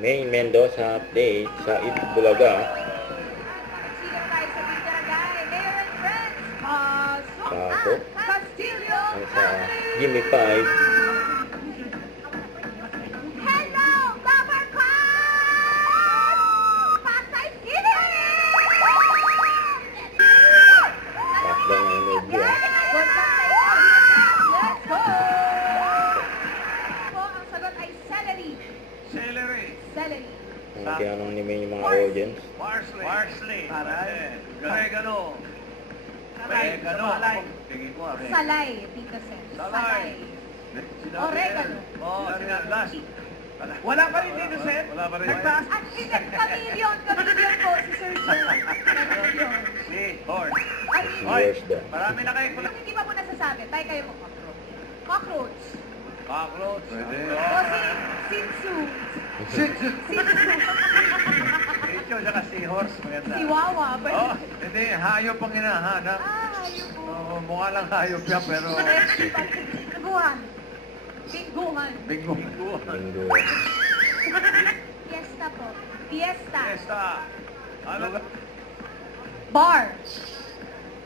May Mendoza update sa Ibig Bulaga. Pasok. Ang sa Jimmy 5. Tatlong ng media. Ang tinanong ni May yung mga audience. Parsley. Oregano. Oregano. Tingin ko. Salay, Tito Sen. Salay. Oregano. Oh, last. Wala pa rin dito, Seth. Wala pa rin. At chameleon po, si Sir Joe. Chameleon. Si Horse. Ay, Years daw. Marami na kayo. hindi pa po nasasabi. Tayo kayo po, cockroach. Cockroach. Pwede. O si Shih Tzu. Shit. Shih Tzu. Ito, saka si Horse. Maganda. Si Wawa. Oh, hindi. Hayop ang hinahanap. Ayun po. Oh, mukha lang hayop yan, pero... Taguhan. Bingguhan. Bingo. Linggo. Fiesta po. Fiesta. Fiesta. Ano? Bar.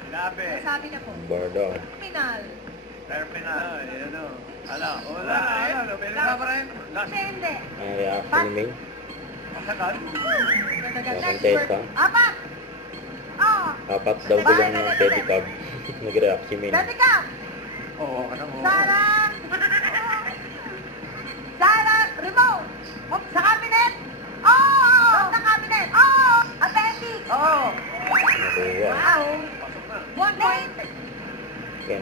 Sinabi. Nasabi na po. Bardo. Terminal. Terminal. Ano? Wala. Ano? Wala pa rin. Last. Hindi. Ang reaction ni May. Masagal. Next Contesta. word. Apat. Oh. Apat daw bilang ng pedicab. Nag-react si May. Tetika. Oo, ano mo? Sara. Sara. Remote. Sa cabinet. Oh. Sa cabinet. Oh. Appendix. Oo. Nakuha. Wow. 1 point. Kaya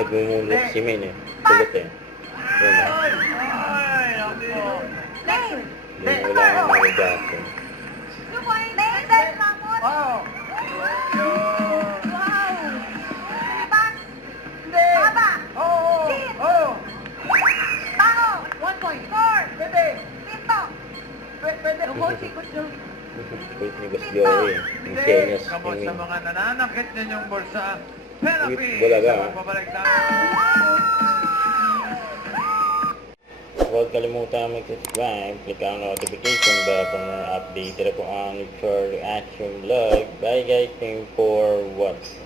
nagmumulot si May eh. Sagot eh. Yun na. Ay, ako. Next word. Yung wala ang mga reaction. 2 points. Nathan Ramon. Oo. Yun. Wow. Pass. Hindi. Baba. Oo. Shit. Oo. Tao. 1 point. Score. Pwede. Pinto. Pwede. Yung coaching ko Joe. Wait ni Boss Joey. Yung senyas ni Kamot May. sa mga nananakit ninyong bulsa. Therapy. With Bulaga. Sa pagbabalik tayo. Huwag kalimutan mag-subscribe, click ang notification bell para update na po ang for action vlog. Bye guys, thank you for watching.